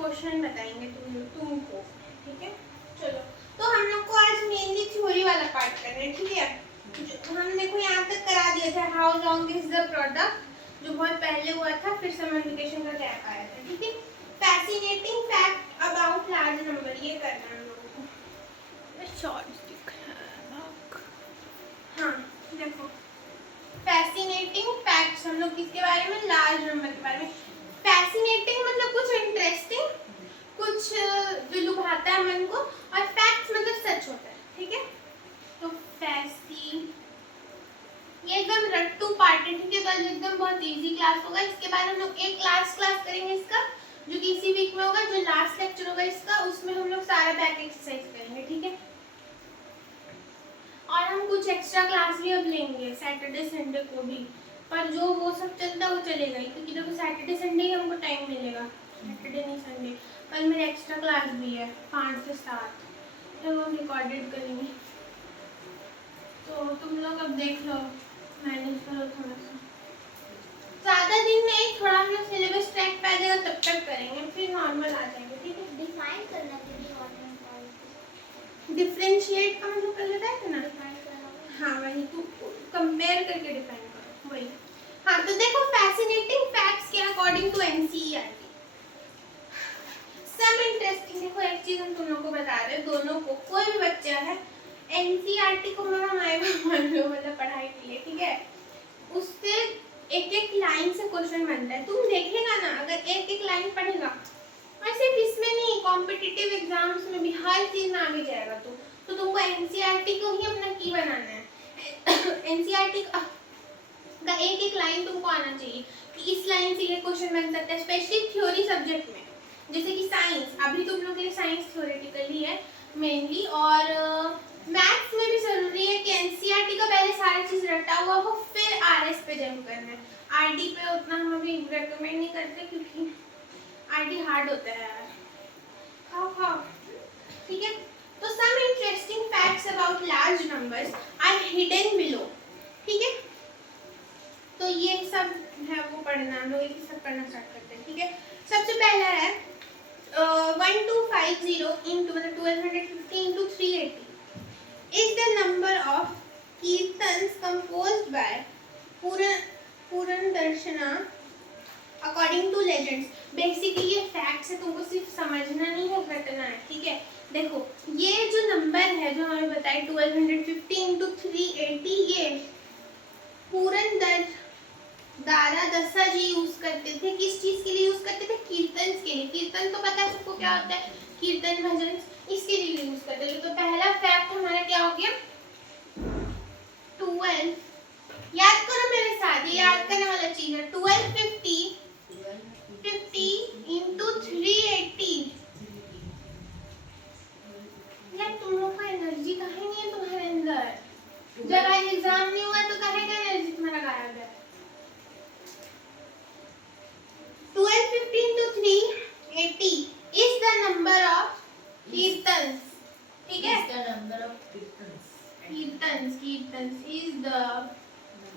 Question बताएंगे तुमको, ठीक है। चलो, तो हम लोग को आज मेनली थ्योरी वाला पार्ट करना है, ठीक है। हम देखो यहाँ तक करा दिया था how long is the product, जो बहुत पहले हुआ था, फिर समर्फिकेशन का गैप आया था, ठीक है। Fascinating fact about large number, ये करना है हम लोगों को। शॉर्ट दिख रहा है, हाँ देखो, फैसिनेटिंग फैक्ट्स हम लोग किसके बारे में, लार्ज नंबर के बारे में। फैसिनेटिंग मतलब कुछ इंटरेस्टिंग, कुछ जो लुभाता है मन को, और फैक्ट्स मतलब सच होता है, ठीक है। तो फैसी, ये एकदम रट्टू पार्ट है, ठीक है। तो आज एकदम बहुत इजी क्लास होगा, इसके बाद हम लोग एक क्लास करेंगे इसका, जो कि इसी वीक में होगा। जो लास्ट लेक्चर होगा इसका, उसमें हम लोग सारा बैक एक्सरसाइज करेंगे, ठीक है। और हम कुछ एक्स्ट्रा क्लास भी अब लेंगे सैटरडे संडे को भी, पर जो वो सब चलता है वो चलेगा ही, क्योंकि देखो सैटरडे संडे ही हमको टाइम मिलेगा, सैटरडे नहीं संडे। कल मेरा एक्स्ट्रा क्लास भी है 5 से 7, जब हम रिकॉर्डेड करेंगे। तो तुम लोग अब देख लो, मैनेज करो थोड़ा सा, ज़्यादा दिन नहीं, थोड़ा हम लोग सिलेबस ट्रैक पे आ जाएगा तब तक करेंगे, फिर नॉर्मल आ जाएंगे, ठीक है। डिफाइन करना चाहिए डिफरेंशिएट का मतलब कर लेता है ना, हाँ वही, तू कंपेयर करके डिफाइन करो वही। हाँ तो देखो, फैसिनेटिंग फैक्ट्स के अकॉर्डिंग टू एनसीईआरटी, सब इंटरेस्टिंग। देखो एक चीज हम तुम लोगों को बता रहे हैं, दोनों को, कोई भी बच्चा है एनसीईआरटी को मान लो, मतलब पढ़ाई के लिए, ठीक है, उससे एक एक लाइन से क्वेश्चन बनता है। तुम देखेगा ना, अगर एक एक लाइन पढ़ेगा, और सिर्फ इसमें नहीं, कॉम्पिटिटिव एग्जाम्स में भी हर चीज में आगे जाएगा। तो तुमको एनसीईआरटी को ही अपना की बनाना है। एनसीईआरटी का एक एक लाइन तुमको आना चाहिए कि इस लाइन से ये क्वेश्चन बन सकता है, स्पेशली थ्योरी सब्जेक्ट में। जैसे कि साइंस, अभी तुम लोग के लिए साइंस थ्योरेटिकली है मेनली, और मैथ्स में भी जरूरी है कि एनसीईआरटी का पहले सारी चीज रटा हुआ हो, फिर आरएस पे जंप करना है। आरडी पे उतना हम अभी रेकमेंड नहीं करते, क्योंकि आरडी हार्ड होता है यार। खाओ, ठीक है। तो some interesting facts about large numbers are hidden below, ठीक है। तो ये सब है वो पढ़ना, हम लोग ये सब पढ़ना स्टार्ट करते हैं, ठीक है। सबसे पहला है 1250 into मतलब 1250 into 380 is the number of kirtans composed by Purandaradasa according to legends. Basically ये फैक्ट्स है, तुमको सिर्फ समझना नहीं है, रटना है, ठीक है। देखो ये जो नंबर है जो हमें बताए 1250 into 380, ये दारा दसा जी यूज करते थे। किस चीज के लिए यूज करते थे, कीर्तन के लिए। कीर्तन तो पता है सबको क्या होता है, कीर्तन भजन, इसके लिए यूज करते थे। तो पहला फैक्ट हमारा क्या हो गया, 12, याद करो मेरे साथ, ये याद करने वाला चीज है। 1250 into 380। यार तुम लोग का एनर्जी कहीं नहीं है तुम्हारे अंदर, जब आज एग्जाम नहीं हुआ तो कहे का एनर्जी तुम्हारा गायब है। 1250 into 380 is the number of kirtans, ठीक है। the number of kirtans is the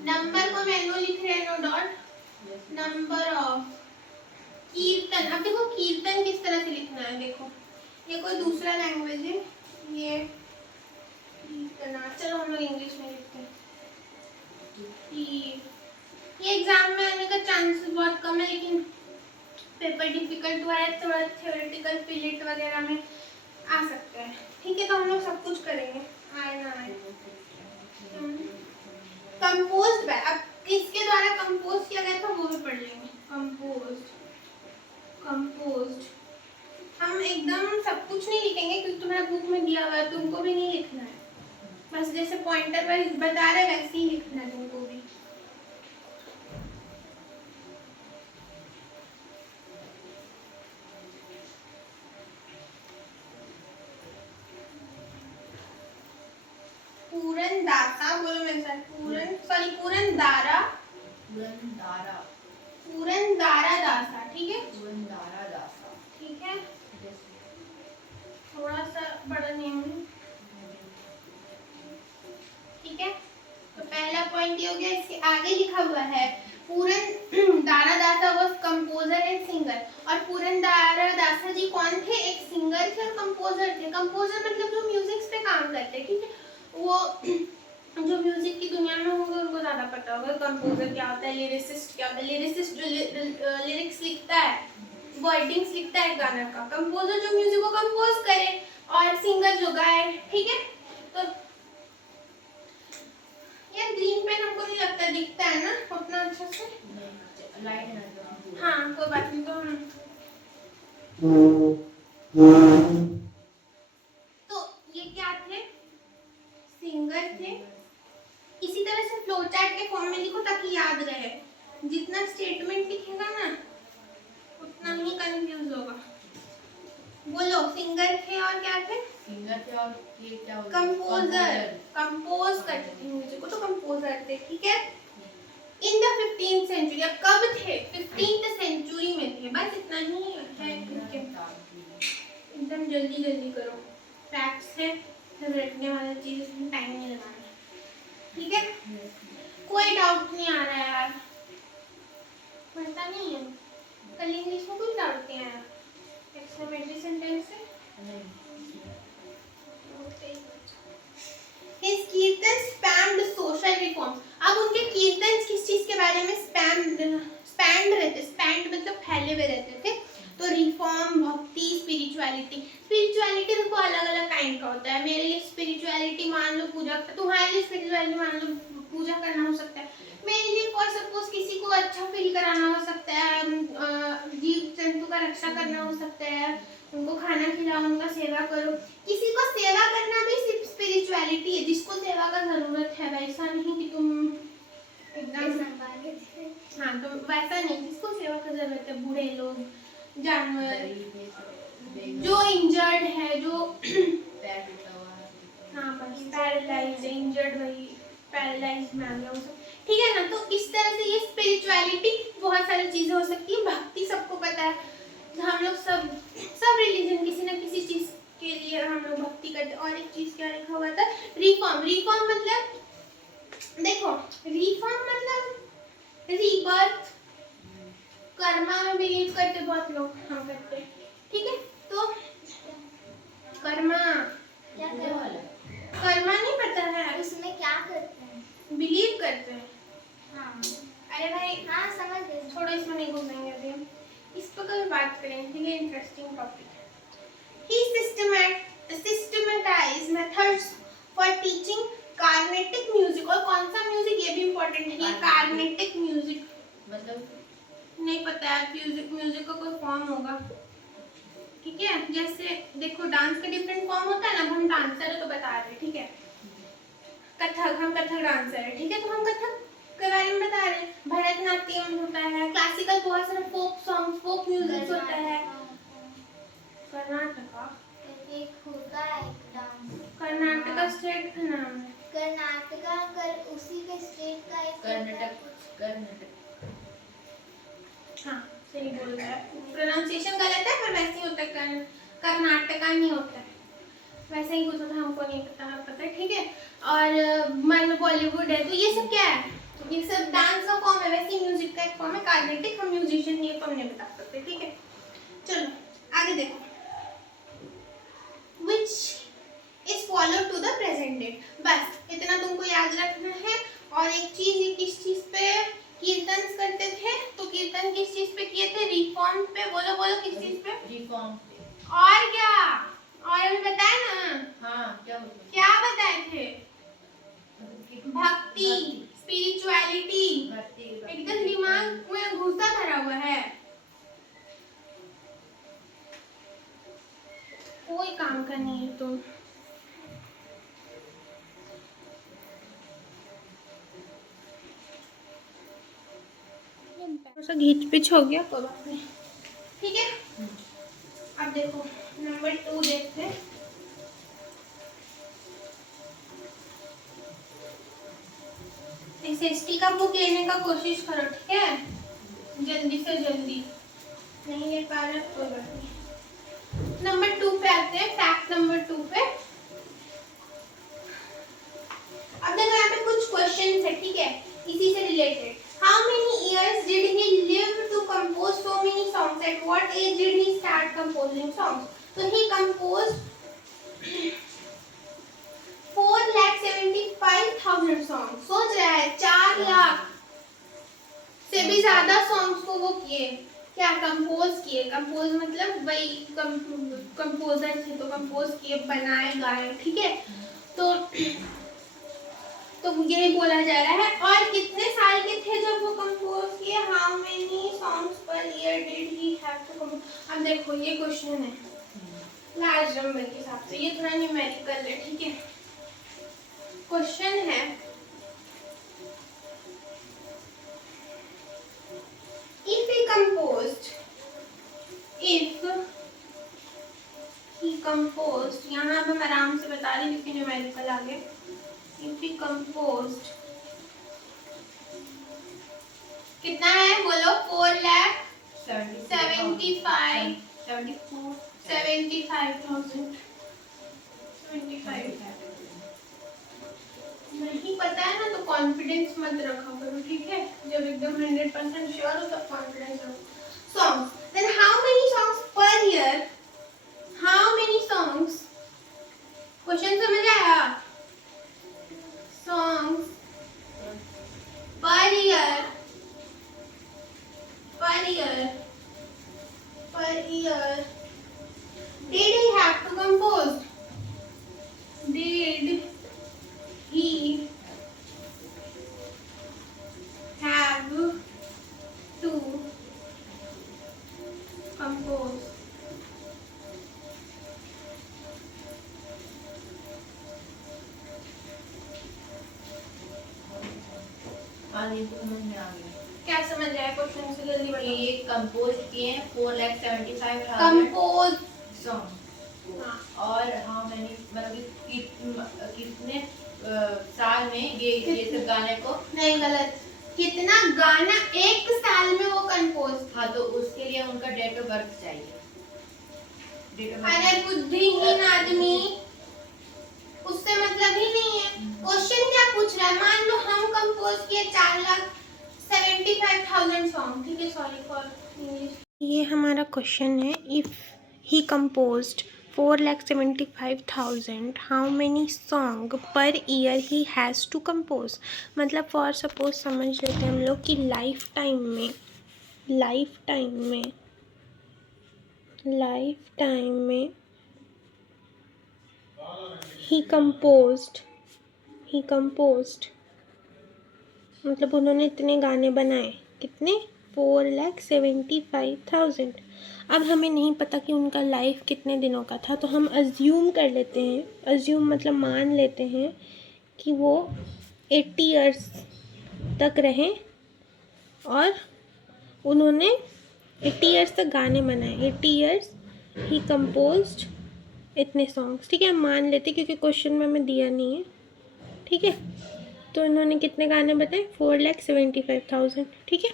number को मैंने लिख रहे हैं, नो डॉट, नंबर ऑफ कीर्तन। अब देखो कीर्तन किस तरह से लिखना है, देखो ये कोई दूसरा लैंग्वेज है, ये कीर्तना, चलो हम लोग इंग्लिश में लिखते हैं। ये एग्जाम में आने का चांसेस बहुत कम है, लेकिन पेपर डिफिकल्ट हुआ है, थोड़ा थ्योरेटिकल फिलिट वगैरह में आ सकता है, ठीक है। तो हम लोग सब कुछ करेंगे, आए ना आए। कंपोज्ड बाय, अब किसके द्वारा कंपोज किया गया था वो भी पढ़ लेंगे। कंपोज्ड हम एकदम सब कुछ नहीं लिखेंगे क्योंकि तुम्हारा बुक में दिया हुआ है, तुमको भी नहीं लिखना है। बस जैसे पॉइंटर वाइज बता रहे वैसे ही लिखना है तुमको भी। पूरन दासा बोलो मेरे साथ, पूरन दारा पुरंदारा पूरन दारा दासा, ठीक है पुरंदारा दासा। ठीक है। थोड़ा सा बड़ा नेम है, ठीक है। तो पहला पॉइंट ये हो गया। इसके आगे लिखा हुआ है पूरन दारा दासा वॉज कंपोजर एंड सिंगर। और पूरन दारा दासा जी कौन थे? एक सिंगर थे और कंपोजर थे। कंपोजर मतलब जो म्यूजिक पे काम करते हैं, ठीक है। वो जो म्यूजिक की दुनिया में होंगे उनको ज्यादा पता होगा कंपोजर क्या होता है, लिरिसिस्ट क्या होता है। लिरिसिस्ट जो लिरिक्स लिखता है, वर्डिंग्स लिखता है गाना का। कंपोजर जो म्यूजिक को कंपोज करे, और सिंगर जो गाए, ठीक है। तो यार ग्रीन पेन हमको नहीं लगता दिखता है ना उतना अच्छा से। लाइट है ना। हाँ कोई बात नहीं। तो ये क्या थे? सिंगर थे। इसी तरह से फ्लो चार्ट के फॉर्म में लिखो ताकि याद रहे। जितना स्टेटमेंट लिखेगा ना उतना ही कंफ्यूज होगा। बोलो, सिंगर थे और क्या थे? सिंगर थे और ये क्या होता है? कंपोजर। कंपोज करते थे म्यूजिक को, तो कंपोजर थे, ठीक है। इन द 15th सेंचुरी, अब कब थे? 15th सेंचुरी में थे। बस इतना ही है, ठीक है। एकदम जल्दी जल्दी करो, फैक्ट्स है, फिर रटने वाली चीज इसमें टाइम नहीं लगाना, ठीक है। कोई डाउट नहीं आ रहा है यार, पता नहीं है। कल इंग्लिश में कोई डाउट नहीं आया एक्सक्लेमेटरी सेंटेंस से। His कीर्तन spammed social reforms। अब उनके कीर्तन किस चीज के बारे में spammed रहते? spammed मतलब फैले हुए रहते थे। तो रिफॉर्म, भक्ति, स्पिरिचुअलिटी। स्पिरिचुअलिटी देखो अलग अलग काइंड का होता है। मेरे लिए स्पिरिचुअलिटी मान लो पूजा, तुम्हारे लिए स्पिरिचुअलिटी मान लो पूजा करना हो सकता है। मेरे लिए फॉर सपोज किसी को अच्छा फील कराना हो सकता है, जीव जंतु का रक्षा करना हो सकता है, उनको खाना खिलाओ, उनका सेवा करो। किसी को सेवा करना भी सिर्फ स्पिरिचुअलिटी है। जिसको सेवा का जरूरत है, वैसा नहीं कि तुम एकदम हाँ, तो वैसा नहीं। जिसको सेवा का जरूरत है, बूढ़े लोग, जानवर, जो इंजर्ड है, जो हाँ बस पैरालाइज, इंजर्ड, वही पैरालाइज में आ गया वो सब, ठीक है ना। तो इस तरह से ये स्पिरिचुअलिटी बहुत सारी चीजें हो सकती है। भक्ति सबको पता है, हम लोग सब रिलीजन किसी न किसी चीज के लिए हम लोग भक्ति करते। और एक चीज क्या लिखा हुआ था? रिफॉर्म। रिफॉर्म मतलब देखो, रिफॉर्म मतलब रीबर्थ। कर्मा में बिलीव करते बहुत लोग, हम करते हैं, ठीक है। तो कर्मा, क्या वाला? कर्मा नहीं पता है? उसमें क्या करते हैं? बिलीव करते हैं। हाँ अरे भाई हाँ समझ गए। छोड़ो, इसमें नहीं घुसेंगे अभी हम। इस पर कभी बात करेंगे, ठीक है। इंटरेस्टिंग टॉपिक है। He systematized methods for teaching Carnatic music. और कौन सा म्यूजिक, ये भी इम्पोर्टेंट है। ये कार्नेटिक म्यूजिक मतलब नहीं पता है। म्यूजिक का कोई फॉर्म होगा, ठीक है। जैसे देखो डांस का डिफरेंट फॉर्म होता है ना। हम डांसर है तो बता रहे हैं, ठीक है। कथक, हम कथक डांसर है, ठीक है। तो हम कथक के बारे में बता रहे हैं। भरतनाट्यम होता है, क्लासिकल बहुत सारे फोक सॉन्ग, फोक म्यूजिक होता है। कर्नाटका, एक होता है एक डांस। कर्नाटका स्टेट का नाम है। कर्नाटका कर उसी के स्टेट का एक कर्नाटक। हाँ सही बोल रहा है। प्रोनाउंसिएशन गलत है पर वैसे ही होता है। कर्नाटका नहीं होता है, वैसे ही कुछ होता है, हमको नहीं पता है, ठीक है। और मान लो बॉलीवुड है, तो ये सब क्या है? ये सब डांस का फॉर्म है, वैसे ही म्यूजिक का एक फॉर्म है कार्नेटिक। हम म्यूजिशियन ये फॉर्म नहीं बता सकते, ठीक है। चलो आगे देखो। Which is followed to the present date। बस इतना तुमको याद रखना है। और एक चीज, ये किस चीज पे कीर्तन करते थे? तो कीर्तन किस चीज पे किए थे? रिफॉर्म पे। बोलो बोलो, किस चीज पे? रिफॉर्म पे। और क्या? और अभी बताए ना। हाँ क्या बताए थे? भक्ति, स्पिरिचुअलिटी। एकदम दिमाग में घुसा भरा हुआ है। कोई काम का नहीं है तुम। थोड़ा सा घींच पिच हो गया, कोई बात नहीं, ठीक है। अब देखो नंबर 2 देखते हैं। SST का बुक लेने का कोशिश करो, ठीक है, जल्दी से जल्दी। नहीं ले पा रहे कोई बात नहीं। नंबर 2 पे आते हैं, फैक्ट नंबर 2 पे। अब देखो यहाँ पे कुछ क्वेश्चंस है, ठीक है, इसी से related. How many years did he live to compose so many songs? At what age did he start composing songs? So he composed 4,75,000 songs। सोच रहा है 4 लाख से भी ज्यादा सॉन्ग्स को वो किए, क्या कंपोज किए। कंपोज मतलब वही कंपोजर थे तो कंपोज किए, बनाए, गाए, ठीक है। तो यही बोला जा रहा है। और कितने साल के थे जब वो कंपोज किए? How many songs per year did he have to compose. अब देखो ये क्वेश्चन है लार्ज नंबर के हिसाब से, ये थोड़ा न्यूमेरिकल है, ठीक है। क्वेश्चन है if he composed, यहाँ अब हम आराम से बता रहे हैं क्योंकि न्यूमेरिकल आ गए। if he composed, कितना है बोलो? 4,75,000। नहीं पता है ना तो कॉन्फिडेंस मत रखा करो, ठीक है। जब एकदम 100% श्योर हो तब कॉन्फिडेंस रखो। Songs, then how many songs per year? How many songs, question समझ आया? Songs per year, did he have to compose? Did he have to compose? आगे तो समझ में आ गया। क्या समझ आया क्वेश्चन से? जल्दी बताइए। ये कंपोज किए हैं 4,75,000 कंपोज, सॉन्ग। हाँ, और हाउ मैनी मतलब कितने साल में ये सब गाने को, नहीं गलत, कितना गाना एक साल में वो कंपोज। हाँ तो उसके लिए उनका डेट ऑफ बर्थ चाहिए। अरे बुद्धिहीन आदमी, उससे मतलब ही नहीं है। क्वेश्चन क्या पूछ रहा है? मान लो हम कंपोज किए 4,75,000 सॉन्ग, ठीक है, सॉरी फॉर इंग्लिश। ये हमारा क्वेश्चन है, if he composed 4,75,000, how many song per year he has to compose. मतलब फॉर सपोज समझ लेते हैं हम लोग कि लाइफ टाइम में he composed मतलब उन्होंने इतने गाने बनाए, कितने? 4,75,000। अब हमें नहीं पता कि उनका लाइफ कितने दिनों का था, तो हम अज्यूम कर लेते हैं, अज्यूम मतलब मान लेते हैं कि वो 80 इयर्स तक रहे और उन्होंने 80 इयर्स तक गाने बनाए। 80 इयर्स ही कंपोज्ड इतने सॉन्ग्स, ठीक है, हम मान लेते क्योंकि क्वेश्चन में हमें दिया नहीं है, ठीक है। तो इन्होंने कितने गाने बताए? 4,75,000, ठीक है।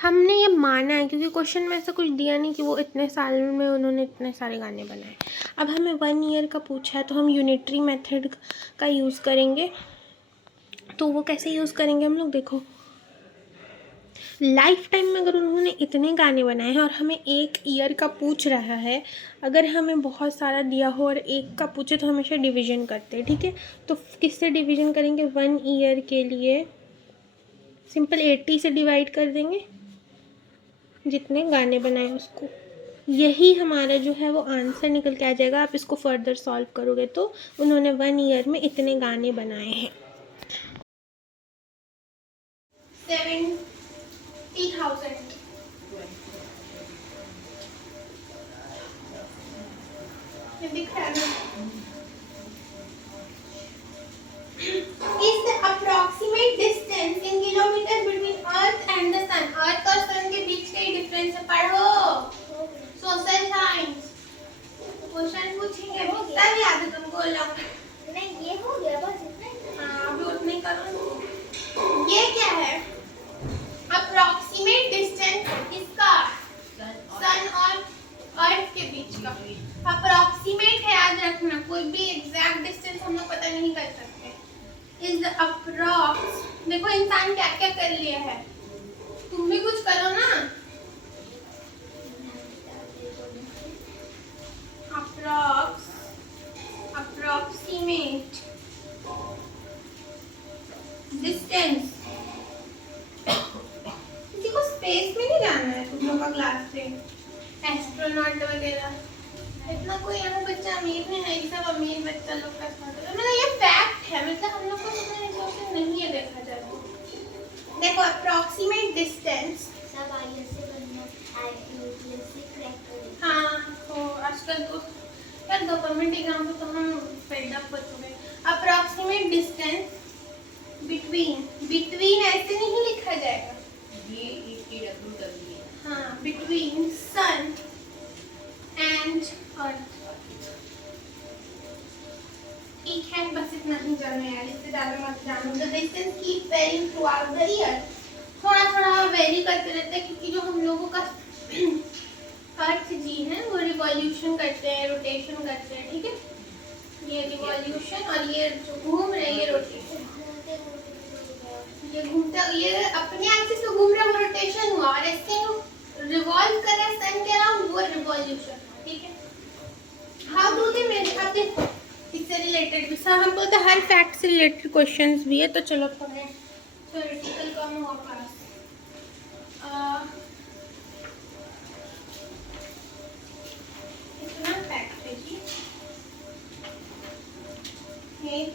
हमने ये माना है क्योंकि क्वेश्चन में ऐसा कुछ दिया नहीं कि वो इतने साल में उन्होंने इतने सारे गाने बनाए। अब हमें 1 ईयर का पूछा है तो हम यूनिटरी मेथड का यूज़ करेंगे। तो वो कैसे यूज़ करेंगे हम लोग? देखो, लाइफ टाइम में अगर उन्होंने इतने गाने बनाए हैं और हमें 1 ईयर का पूछ रहा है, अगर हमें बहुत सारा दिया हो और 1 का पूछे तो हमेशा डिवीज़न करते हैं, ठीक है। तो किससे डिवीज़न करेंगे? 1 ईयर के लिए सिंपल 80 से डिवाइड कर देंगे, जितने गाने बनाए उसको। यही हमारा जो है वो आंसर निकल के आ जाएगा। आप इसको फर्दर सॉल्व करोगे तो उन्होंने 1 ईयर में इतने गाने बनाए हैं। 70,000 ये दिख रहा है ना? Is the approximate distance in kilometers between Earth and the Sun? Earth और Sun के बीच का ही डिफरेंस है, पढ़ो। सोशल साइंस क्वेश्चन पूछेंगे, तब याद है तुमको लॉन्ग। नहीं ये हो गया बस इतना ही। हाँ अभी उतना ही करो। ये क्या है? अप्रोक्सीमेट डिस्टेंस किसका? सन और अर्थ के बीच का। अप्रोक्सीमेट है, याद रखना, कोई भी एग्जैक्ट डिस्टेंस हम लोग पता नहीं कर सकते। Is the approx. देखो इंसान क्या क्या कर लिया है, तुम भी कुछ करो ना। Approx, approximate distance. किसी को स्पेस में नहीं जाना है तुम लोग का क्लास से, एस्ट्रोनॉट वगैरह। इतना कोई यहाँ बच्चा अमीर नहीं, सब अमीर बच्चा लोग का साथ है। मतलब ये फैक्ट है, मतलब हम लोग को इतना रिसोर्सेज नहीं है देखा जाए तो। देखो अप्रोक्सीमेट डिस्टेंस सब आईएएस से बनना, आईएएस से क्रैक करेंगे। हाँ तो आजकल तो यार गवर्नमेंट एग्जाम तो हम फेड अप हो चुके हैं। अप्रोक्सीमेट डिस्टेंस बिटवीन ऐसे नहीं लिखा जाएगा, ये डब्ल्यू डब्ल्यू हाँ बिटवीन सन एंड अर्थ। ठीक है बस इतना ही जानो यार, इससे ज्यादा मत जानो। The distance keep varying throughout the year, थोड़ा थोड़ा वेरी करते रहते हैं, क्योंकि जो हम लोगों का अर्थ जी है वो रिवॉल्यूशन करते हैं, रोटेशन करते हैं, ठीक है। ये रिवॉल्यूशन और ये जो घूम रहे हैं ये रोटेशन। ये घूमता, ये अपने एक्सिस से घूम रहा है वो रोटेशन हुआ, और ऐसे रिवॉल्व कर रहा है सन के अराउंड वो रिवॉल्यूशन, ठीक है। हाउ डू दे मेजर, अब देखो इससे रिलेटेड भी सब हम बोलते हैं, हर फैक्ट से रिलेटेड क्वेश्चंस भी है, तो चलो थोड़े थ्योरेटिकल कम हो क्लास। इतना फैक्ट है जी, एक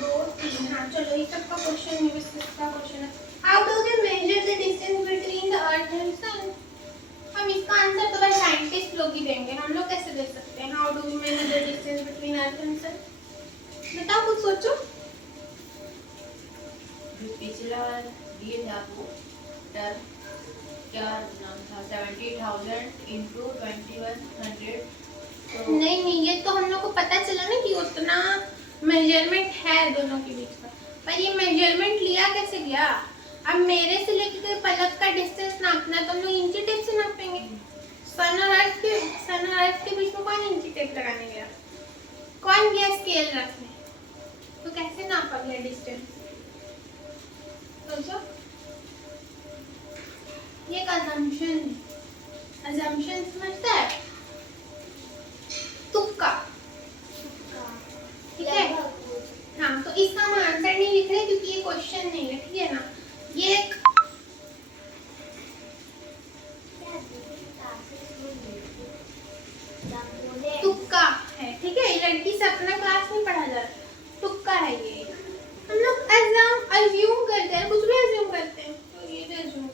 दो तीन, हाँ चलो ये सबका क्वेश्चन नहीं, बस इसका क्वेश्चन है। How do they measure the distance between the earth and sun? हम इसका आंसर तो भाई साइंटिस्ट लोग ही देंगे, हम लोग कैसे दे सकते हैं? How do we measure the distance between earth and sun? बताओ कुछ सोचो। जो पिछला दिए थे आपको टर्म, क्या नाम था, 70,000 इंटू 2100। तो नहीं ये तो हम लोग को पता चला ना कि उतना मेजरमेंट है दोनों के बीच का, पर ये मेजरमेंट लिया कैसे गया? अब मेरे से लेकर पलक का डिस्टेंस नापना है तो हम लोग इंची टेप से नापेंगे। सन और अर्थ के बीच में कौन इंची टेप लगाने गया? कौन गया स्केल रखने? तो कैसे नापा गया डिस्टेंस? सोचो, ये एक assumption है। assumption समझता है? तुक्का, ठीक है। हाँ तो इसका हम आंसर नहीं लिख रहे क्योंकि ये क्वेश्चन नहीं है, ठीक है ना। ये एक तुक्का है, ठीक है। लड़की से अपना क्लास नहीं पढ़ा जा रहा, तुक्का है ये। हम लोग अज्यूम करते हैं, कुछ भी अज्यूम करते हैं, तो ये भी अज्यूम।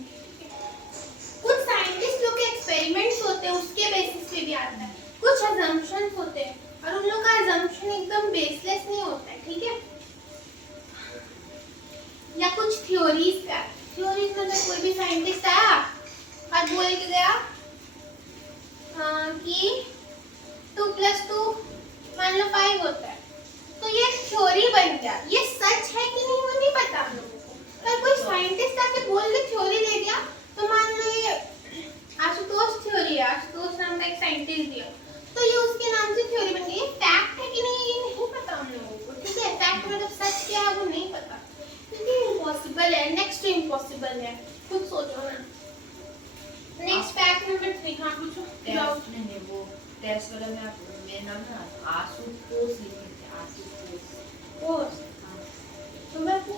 कुछ साइंटिस्ट लोग के एक्सपेरिमेंट्स होते हैं उसके बेसिस पे भी आता है, कुछ अजम्पशंस होते हैं और उन लोग का अजम्पशन एकदम बेसलेस नहीं होता है, ठीक है। या कुछ थ्योरीज का, थ्योरीज मतलब कोई भी साइंटिस्ट आया और बोल के गया कि 2 + 2 मान लो 5 होता है, तो ये थ्योरी बन गया। ये सच है कि नहीं वो नहीं पता हम लोगों को, पर कोई साइंटिस्ट आके बोल के थ्योरी दे दिया, तो मान लो ये आशुतोष थ्योरी है, आशुतोष नाम का एक साइंटिस्ट दिया, तो ये उसके नाम से थ्योरी बन गई। ये फैक्ट है कि नहीं ये नहीं पता हम लोगों को, ठीक है। फैक्ट मतलब सच क्या है वो नहीं पता, क्योंकि इम्पॉसिबल है, नेक्स्ट टू इम्पॉसिबल है, खुद सोचो ना। नेक्स्ट फैक्ट नंबर 3, हाँ पूछो। टेस्ट नहीं वो टेस्ट वाला में आप मेरा नाम ना आशुतोष लिखे थे, आशुतोष। हाँ। तो मैं वो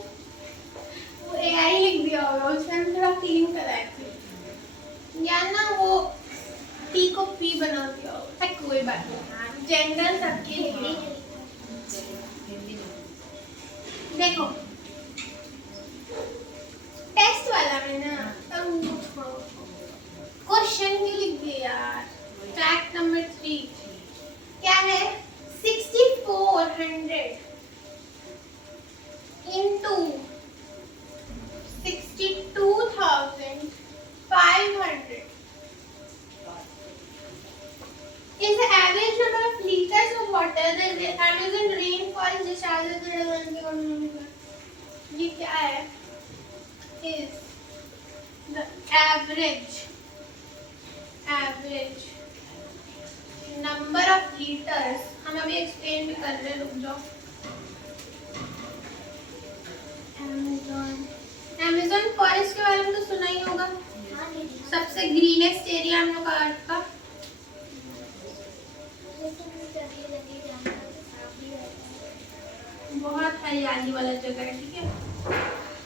एआई लिख दिया होगा, उसमें हम थोड़ा क्लीन कराए थे, या ना वो टी को पी बना दिया होगा, कोई बात नहीं, जेंडर सबके लिए। देखो टेस्ट वाला में ना क्वेश्चन क्यों लिख दिया? अमेज़न रेनफॉल ये क्या है? Is the average number of liters. हम अभी एक्सप्लेन भी कर रहे हैं, रुक जाओ। अमेज़न फॉरेस्ट के बारे में तो सुना ही होगा। हाँ दीदी। सबसे ग्रीनेस्ट एरिया हम लोग का अर्थ का। जैसे मैं चलिए लगे जाना तो साफ ही रहता है। बहुत हरियाली वाला जगह है, ठीक है।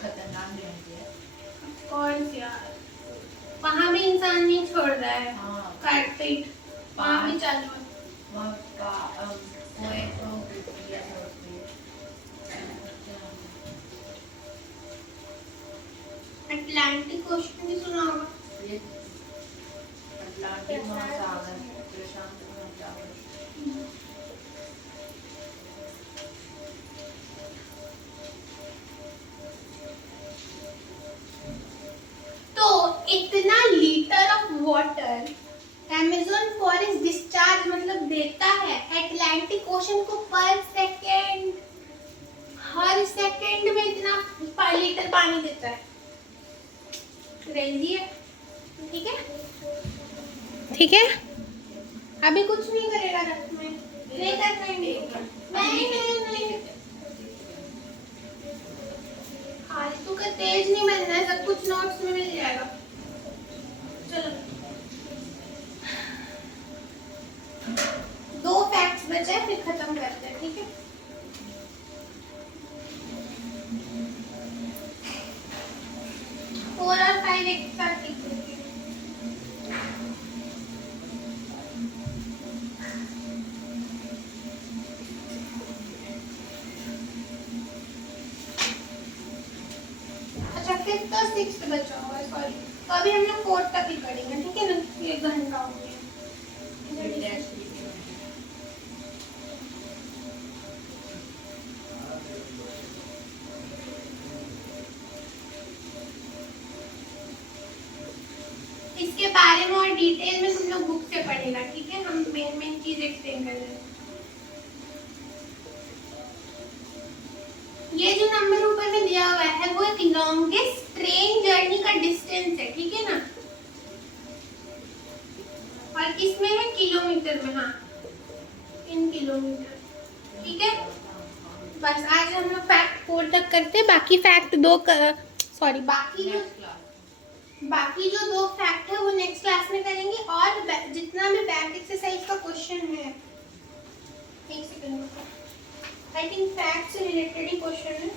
खतरनाक भी रहती है। कौन सी यार, वहाँ भी इंसान नहीं छोड़ रहा है। हाँ। काटपीट वहाँ भी चालू है। वहाँ का वो एक तो किया था उसमें। अटलांटिक ओशन भी सुना होगा। ये अटलांटिक महासागर, प्रशांत महासागर। तो इतना litre of water Amazon forest discharge मतलब देता है अटलांटिक ओशन को पर सेकेंड। हर सेकेंड में इतना पर लीटर पानी देता है। क्रेजी है, ठीक है। ठीक है, अभी कुछ नहीं करेगा रथ में, नहीं कर पाएंगे। नहीं फालतू का तेज नहीं बनना है, सब कुछ नोट्स में मिल जाएगा। चलो 2 फैक्ट्स बचे हैं, फिर खत्म करते हैं, ठीक है। फोर और 5 एक साथ लिख देंगे। अच्छा 5th और 6th बचा हुआ है, सॉरी। तो अभी हम लोग 4th तक ही करेंगे, ठीक है ना। ये घंटा हो गया। इसके बारे में और डिटेल में तुम लोग बुक से पढ़ेगा, ठीक है। हम मेन चीज एक्सप्लेन कर रहे हैं। ये जो नंबर ऊपर में दिया हुआ है वो एक लॉन्गेस्ट ट्रेन जर्नी का डिस्टेंस है, ठीक है ना। और इसमें है किलोमीटर में, हाँ इन किलोमीटर, ठीक है। बस आज हम लोग फैक्ट 4 तक करते हैं, बाकी फैक्ट 2 सॉरी बाकी जो 2 फैक्ट है वो नेक्स्ट क्लास में करेंगे। और जितना भी बैक एक्सरसाइज का क्वेश्चन है, एक सेकंड आई थिंक फैक्ट से रिलेटेड ही क्वेश्चन है।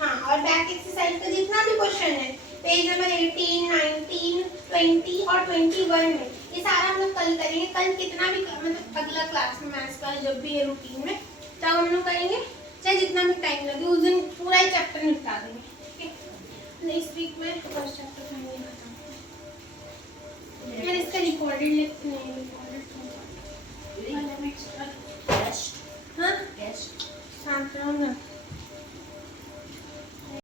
हाँ, और बैक एक्सरसाइज का जितना भी क्वेश्चन है पेज नंबर 18, 19, 20 और 21 में, ये सारा हम लोग कल करेंगे। कल कितना भी मतलब अगला क्लास में मैथ्स का जब भी है रूटीन में, तब हम लोग करेंगे। चाहे जितना भी टाइम लगे उस दिन पूरा ही चैप्टर निपटा देंगे, ठीक है। इस वीक में फर्स्ट चैप्टर फाइनल खत्म। यार इसका रिकॉर्डेड नहीं लिखा